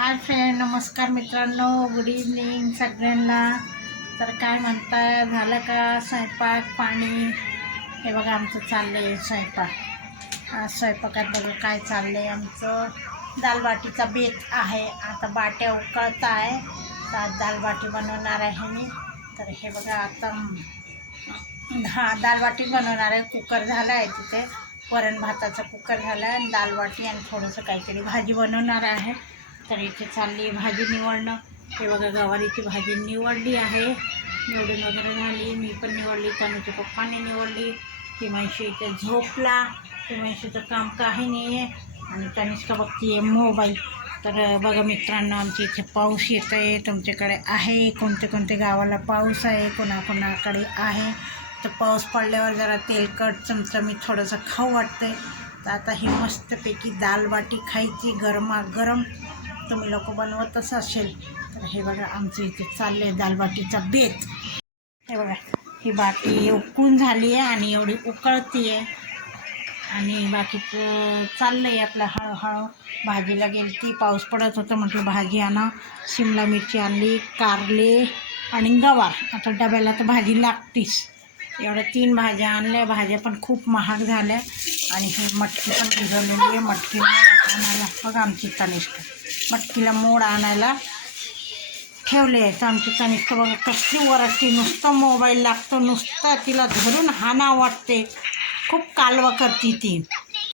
Hi friend नमस्कार मित्रांनो. Good evening सगळ्यांना. तर काय म्हणताय? झालं का स्वयंपाक पाणी? हे बघा आमचं चाललं आहे स्वयंपाक स्वयंपाकात बघा काय चाललं आहे आमचं दालबाटीचा बेत आहे. आता बाट्या उकळत आहे तर आज दालबाटी बनवणार आहे मी. तर हे बघा आता हा दालबाटी बनवणार आहे. कुकर झाला आहे तिथे. वरण भाताचा कुकर झाला आहे आणि दालबाटी आणि थोडंसं काहीतरी भाजी बनवणार आहे. तर इथे चालली आहे भाजी निवडणं. हे बघा गवारीची भाजी निवडली आहे. निवडून वगैरे झाली. मी पण निवडली. तनुच्या पप्पाने निवडली. हिमांशी इथे झोपला. हिमांशीचं काम काही नाही आहे आणि तनिष्का बघती आहे मोबाईल तर बघा मित्रांनो आमच्या इथे पाऊस येत आहे तुमच्याकडे आहे? कोणते कोणते गावाला पाऊस आहे? कोणाकोणाकडे आहे? तर पाऊस पडल्यावर जरा तेलकट चमचमीत थोडंसं खाऊ वाटतंय. तर आता ही मस्तपैकी दाल बाटी खायची गरमागरम. तुम्ही लोक बनवतच असेल तर हे बघा आमचं इथे चाललं आहे दालबाटीचा बेत. हे बघा ही बाटी उकळून झाली आहे आणि एवढी उकळती आहे आणि बाकीचं चाललं आहे आपलं हळूहळू. भाजीला गेली ती पाऊस पडत होतं म्हटलं भाजी आणा. शिमला मिरची आणली कारले आणि गवार. आता डब्याला तर भाजी लागतीच. एवढ्या तीन भाज्या आणल्या भाज्या पण खूप महाग झाल्या. आणि हे मटकी पण भिजवलेली आहे मटकी आणायला बघा आमची तनिष्क. मटकीला मोड आणायला ठेवले आहेत तर आमची कनिष्ठ बघा कसली वरती नुसतं मोबाईल लागतो नुसतं तिला धरून हाना वाटते. खूप कालवा करते ती.